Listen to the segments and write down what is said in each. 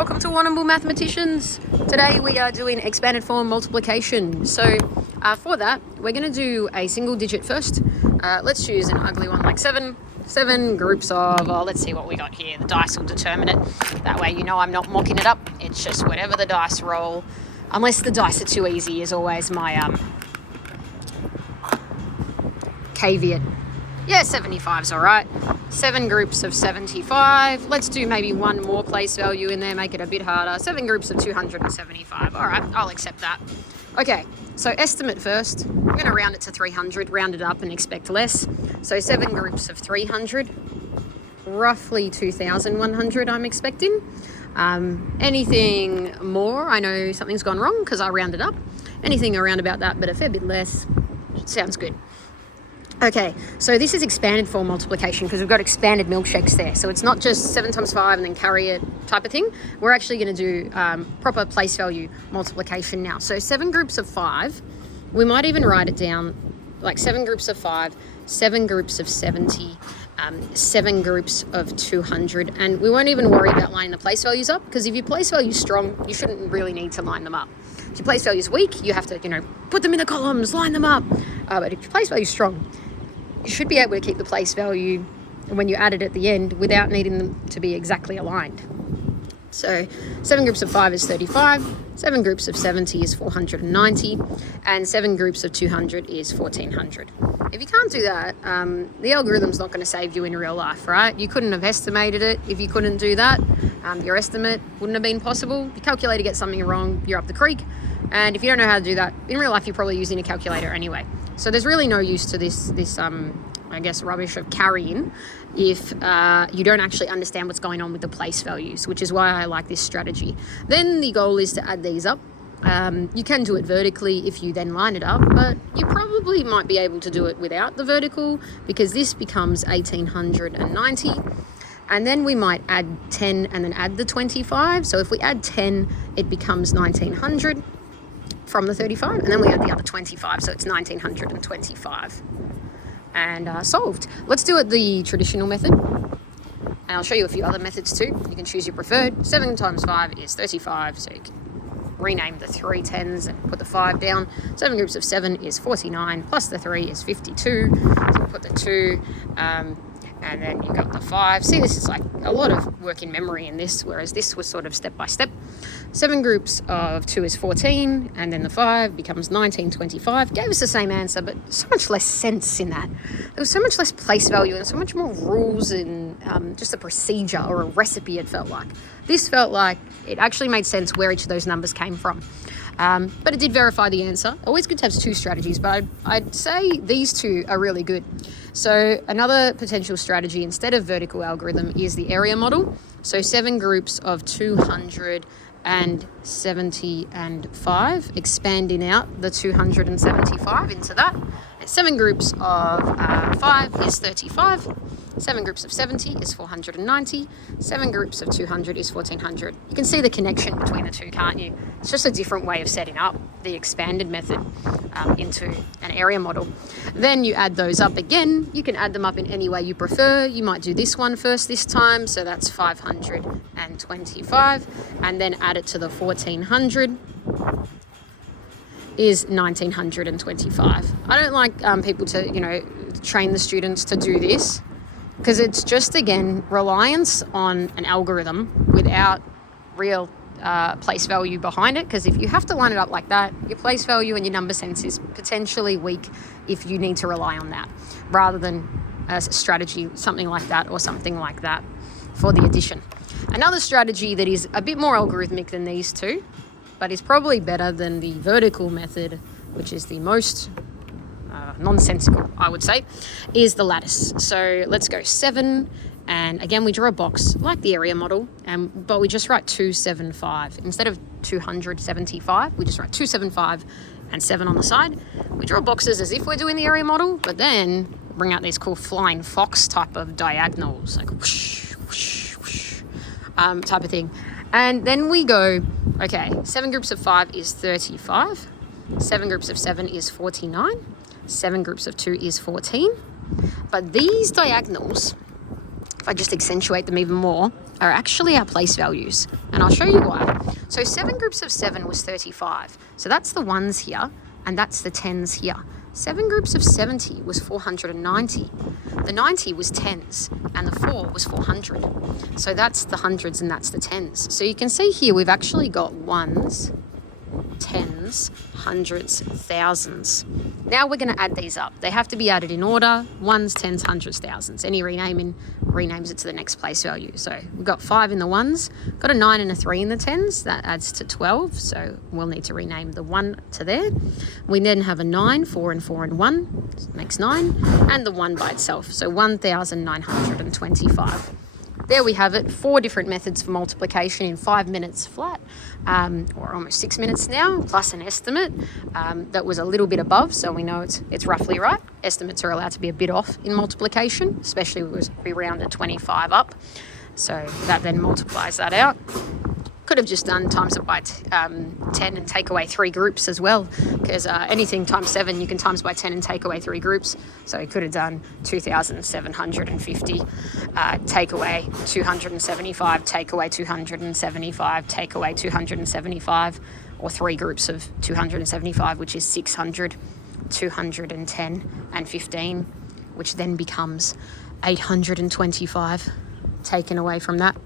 Welcome to Warrnambool Mathematicians. Today we are doing expanded form multiplication. So for that, we're going to do a single digit first. Let's choose an ugly one like 7. 7 groups of, let's see what we got here. The dice will determine it. That way you know I'm not mocking it up. It's just whatever the dice roll. Unless the dice are too easy is always my caveat. Yeah, 75's all right. 7 groups of 75. Let's do maybe one more place value in there, make it a bit harder. 7 groups of 275. All right, I'll accept that. Okay, so estimate first. I'm going to round it to 300, round it up and expect less. So 7 groups of 300, roughly 2,100 I'm expecting. Anything more, I know something's gone wrong because I rounded up. Anything around about that, but a fair bit less, sounds good. Okay, so this is expanded form multiplication because we've got expanded milkshakes there. So it's not just 7 times 5 and then carry it type of thing. We're actually going to do proper place value multiplication now. So 7 groups of 5, we might even write it down like 7 groups of 5, 7 groups of 70, 7 groups of 200. And we won't even worry about lining the place values up because if your place value is strong, you shouldn't really need to line them up. If your place value is weak, you have to, put them in the columns, line them up. But if your place value is strong, you should be able to keep the place value when you add it at the end without needing them to be exactly aligned. So 7 groups of 5 is 35, 7 groups of 70 is 490, and 7 groups of 200 is 1400. If you can't do that, the algorithm's not going to save you in real life, right? You couldn't have estimated it if you couldn't do that. Your estimate wouldn't have been possible. If your calculator gets something wrong, you're up the creek. And if you don't know how to do that, in real life, you're probably using a calculator anyway. So there's really no use to this rubbish of carrying if you don't actually understand what's going on with the place values, which is why I like this strategy. Then the goal is to add these up. You can do it vertically if you then line it up, but you probably might be able to do it without the vertical because this becomes 1890. And then we might add 10 and then add the 25. So if we add 10, it becomes 1900 from the 35, and then we add the other 25, so it's 1925. And solved. Let's do it the traditional method. And I'll show you a few other methods too. You can choose your preferred. 7 times 5 is 35, so you can rename the 3 tens and put the 5 down. 7 groups of 7 is 49, plus the 3 is 52. So you put the 2, and then you got the 5. See, this is like a lot of work in memory in this, whereas this was sort of step by step. 7 groups of 2 is 14, and then the 5 becomes 1925. Gave us the same answer, but so much less sense in that. There was so much less place value and so much more rules in just a procedure or a recipe, it felt like. This felt like it actually made sense where each of those numbers came from. But it did verify the answer. Always good to have 2 strategies, but I'd say these 2 are really good. So another potential strategy instead of vertical algorithm is the area model. So 7 groups of 275, expanding out the 275 into that. 7 groups of 5 is 35. 7 groups of 70 is 490. 7 groups of 200 is 1400. You can see the connection between the 2, can't you? It's just a different way of setting up the expanded method into an area model. Then you add those up again. You can add them up in any way you prefer. You might do this one first this time, so that's 525, and then add it to the 1400 is 1925. I don't like people to, train the students to do this because it's just, again, reliance on an algorithm without real place value behind it. Because if you have to line it up like that, your place value and your number sense is potentially weak if you need to rely on that rather than a strategy, something like that or something like that for the addition. Another strategy that is a bit more algorithmic than these 2, but is probably better than the vertical method, which is the most nonsensical, I would say, is the lattice. So let's go 7, and again we draw a box like the area model, but we just write 275 instead of 275. We just write 275 and 7 on the side. We draw boxes as if we're doing the area model, but then bring out these cool flying fox type of diagonals, like whoosh, whoosh, whoosh, type of thing. And then we go, okay, 7 groups of 5 is 35. 7 groups of 7 is 49. 7 groups of 2 is 14. But these diagonals, if I just accentuate them even more, are actually our place values. And I'll show you why. So 7 groups of 7 was 35. So that's the 1s here, and that's the 10s here. 7 groups of 70 was 490. The 90 was 10s, and the 4 was 400. So that's the hundreds and that's the 10s. So you can see here we've actually got 1s, 10s, hundreds, thousands. Now we're going to add these up. They have to be added in order: 1s, 10s, hundreds, thousands. Any renaming renames it to the next place value. So we've got 5 in the 1s, got a 9 and a 3 in the 10s. That adds to 12. So we'll need to rename the 1 to there. We then have a 9, 4 and 4 and 1 makes 9, and the 1 by itself. So 1,925. There we have it, 4 different methods for multiplication in 5 minutes flat, or almost 6 minutes now, plus an estimate that was a little bit above, so we know it's roughly right. Estimates are allowed to be a bit off in multiplication, especially if we round at 25 up. So that then multiplies that out. Could have just done times it by 10 and take away 3 groups as well, because anything times 7 you can times by 10 and take away 3 groups. So you could have done 2,750, take away 275, take away 275, take away 275, or 3 groups of 275, which is 600, 210 and 15, which then becomes 825 taken away from that,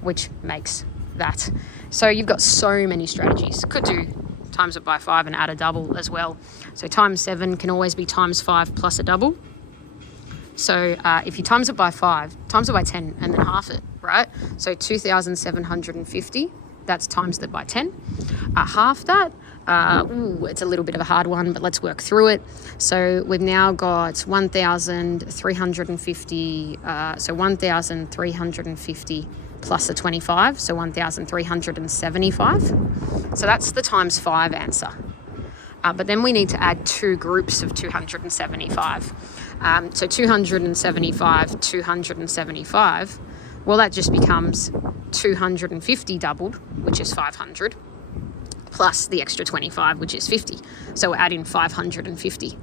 which makes that. So you've got so many strategies. Could do times it by 5 and add a double as well. So times 7 can always be times 5 plus a double. So if you times it by 5, times it by 10 and then half it, right? So 2,750, that's times it by 10. Half that, it's a little bit of a hard one, but let's work through it. So we've now got 1,350, so 1,350 plus a 25, so 1,375. So that's the times 5 answer. But then we need to add 2 groups of 275. So 275, 275, well, that just becomes 250 doubled, which is 500, plus the extra 25, which is 50. So we're adding 550.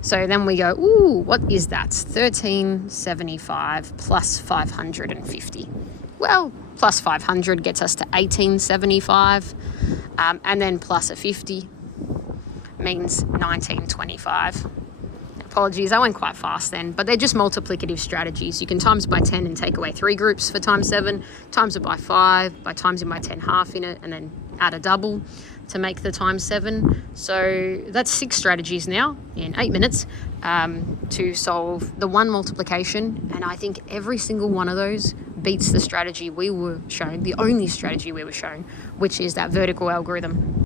So then we go, what is that? 1375 plus 550. Well, plus 500 gets us to 1875, and then plus a 50 means 1925. Apologies, I went quite fast then, but they're just multiplicative strategies. You can times by 10 and take away 3 groups for times 7, times it by 5, by times it by 10 half in it, and then add a double to make the times 7. So that's 6 strategies now in 8 minutes to solve the one multiplication, and I think every single one of those beats the strategy we were shown, the only strategy we were shown, which is that vertical algorithm.